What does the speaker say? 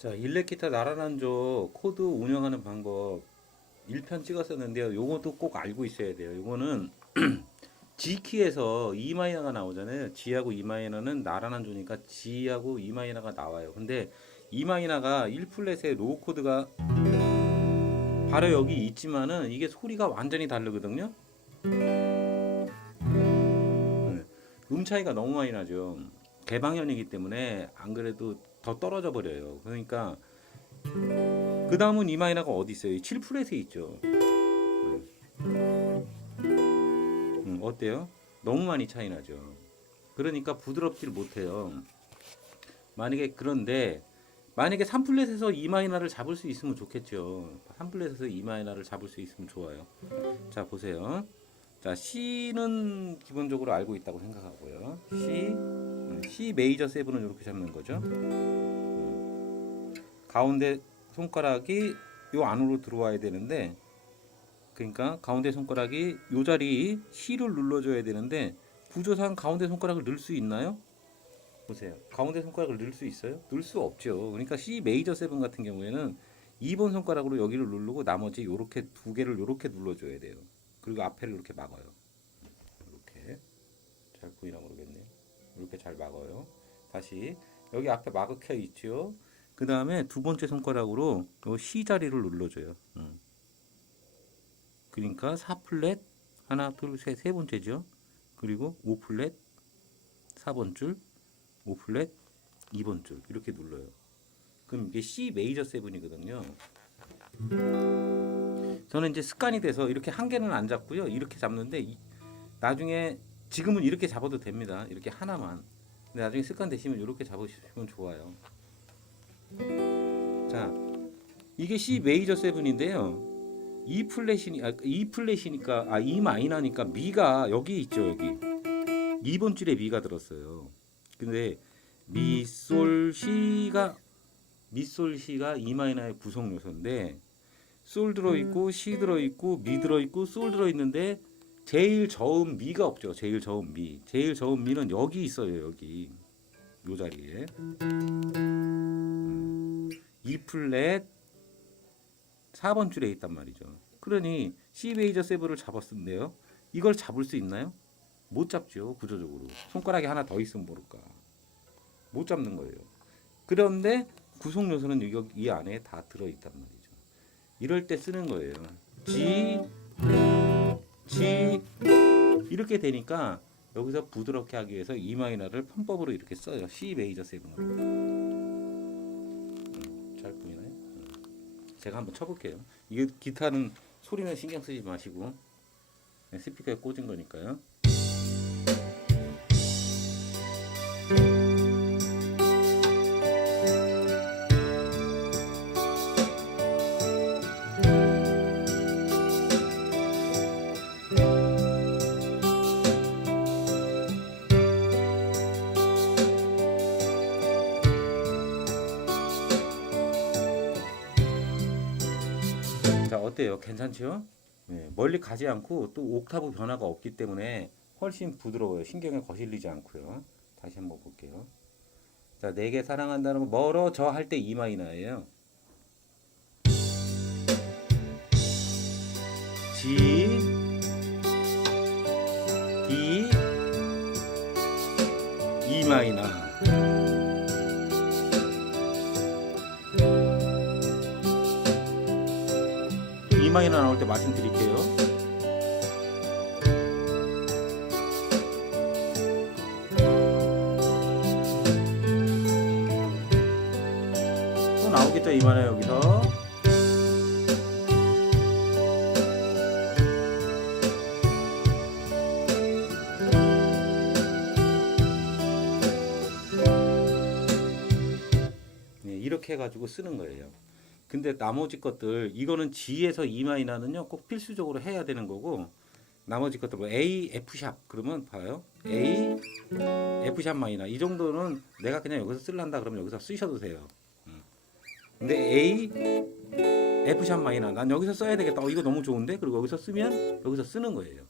자, 일렉기타 나라난조 코드 운영하는 방법 1편 찍었었는데요. 요것도 꼭 알고 있어야 돼요. 요거는 G키에서 E 마이너가 나오잖아요. G하고 E 마이너는 나라난조니까 G하고 E 마이너가 나와요. 근데 E 마이너가 1플랫의 로우 코드가 바로 여기 있지만은 이게 소리가 완전히 다르거든요. 네. 음 차이가 너무 많이 나죠. 개방현이기 때문에 안 그래도 더 떨어져 버려요. 그러니까 그 다음은 이 마이너가 어디 있어요? 7플랫에 있죠. 음, 어때요? 너무 많이 차이 나죠. 그러니까 부드럽지를 못해요. 만약에 그런데 만약에 3플랫에서 이 마이너를 잡을 수 있으면 좋겠죠. 3플랫에서 이 마이너를 잡을 수 있으면 좋아요. 자 보세요. 자 C는 기본적으로 알고 있다고 생각하고요. C 음, C 메이저 세븐은 이렇게 잡는 거죠. 음, 가운데 손가락이 요 안으로 들어와야 되는데 그러니까 가운데 손가락이 요 자리 C를 눌러줘야 되는데 구조상 가운데 손가락을 넣을 수 있나요? 보세요. 가운데 손가락을 넣을 수 있어요? 넣을 수 없죠. 그러니까 C 메이저 세븐 같은 경우에는 2번 손가락으로 여기를 누르고 나머지 요렇게 두 개를 요렇게 눌러줘야 돼요. 그리고 앞에를 이렇게 막아요. 이렇게 잘 보이나 모르겠네요. 이렇게 잘 막아요. 다시 여기 앞에 마그켜 있죠. 그 다음에 두 번째 손가락으로 요 C 자리를 눌러줘요. 음. 그러니까 4 플랫 하나 둘셋 세 번째죠. 그리고 5 플랫 4번 줄 5 플랫 2번 줄 이렇게 눌러요. 그럼 이게 C 메이저 세븐이거든요. 저는 이제 습관이 돼서 이렇게 한 개는 안 잡고요. 이렇게 잡는데 이- 나중에 지금은 이렇게 잡아도 됩니다. 이렇게 하나만. 근데 나중에 습관 되시면 이렇게 잡으시면 좋아요. 자, 이게 C 메이저 세븐인데요. E 플랫이니 아, E 플랫이니까 아 E 마이너니까 미가 여기 있죠 여기 2번 줄에 미가 들었어요. 근데 미솔 시가 미솔 시가 E 마이너의 구성 요소인데 솔 들어 있고 시 들어 있고 미 들어 있고 솔 들어 있는데 제일 저음 미가 없죠. 제일 저음 미. 제일 저음 미는 여기 있어요. 여기 요 자리에. 음. E 플랫 4번 줄에 있단 말이죠. 그러니 C 메이저 세븐을 잡았는데요. 이걸 잡을 수 있나요? 못 잡죠. 구조적으로. 손가락이 하나 더 있으면 모를까. 못 잡는 거예요. 그런데 구성 요소는 여기 이 안에 다 들어 있단 말이죠. 이럴 때 쓰는 거예요. G, G 이렇게 되니까 여기서 부드럽게 하기 위해서 E 마이너를 편법으로 이렇게 써요. C 메이저 세븐으로. 음, 잘 보이나요? 음. 제가 한번 쳐볼게요. 이게 기타는 소리는 신경 쓰지 마시고 네, 스피커에 꽂은 거니까요. 어때요? 괜찮죠? 네, 멀리 가지 않고 또 옥타브 변화가 없기 때문에 훨씬 부드러워요. 신경에 거슬리지 않고요. 다시 한번 볼게요. 자, 내게 사랑한다는 거 멀어져 할때 E 마이너예요. G D E 마이너 마이너 나올 때 말씀드릴게요. 또 나오겠죠, 마이너 여기서. 네, 이렇게 해가지고 쓰는 거예요. 근데 나머지 것들 이거는 G에서 E 마이너는요 꼭 필수적으로 해야 되는 거고 나머지 것들 뭐 A F 샵 그러면 봐요 A F 샵 마이너 이 정도는 내가 그냥 여기서 쓸란다 그러면 여기서 쓰셔도 돼요. 음. 근데 A F 샵 마이너 난 여기서 써야 되겠다. 어, 이거 너무 좋은데 그리고 여기서 쓰면 여기서 쓰는 거예요.